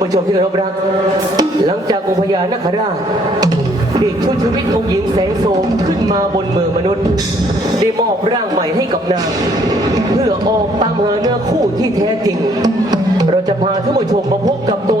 านผู้ชมที่เคารพรัก หลังจากองค์พญานาคราชได้ช่วยชีวิตองค์หญิงแสงโสมขึ้นมาบนเมืองมนุษย์ ได้มอบร่างใหม่ให้กับนาง เพื่อออกตามหาเนื้อคู่ที่แท้จริง เราจะพาท่านผู้ชมมาพบกับตัว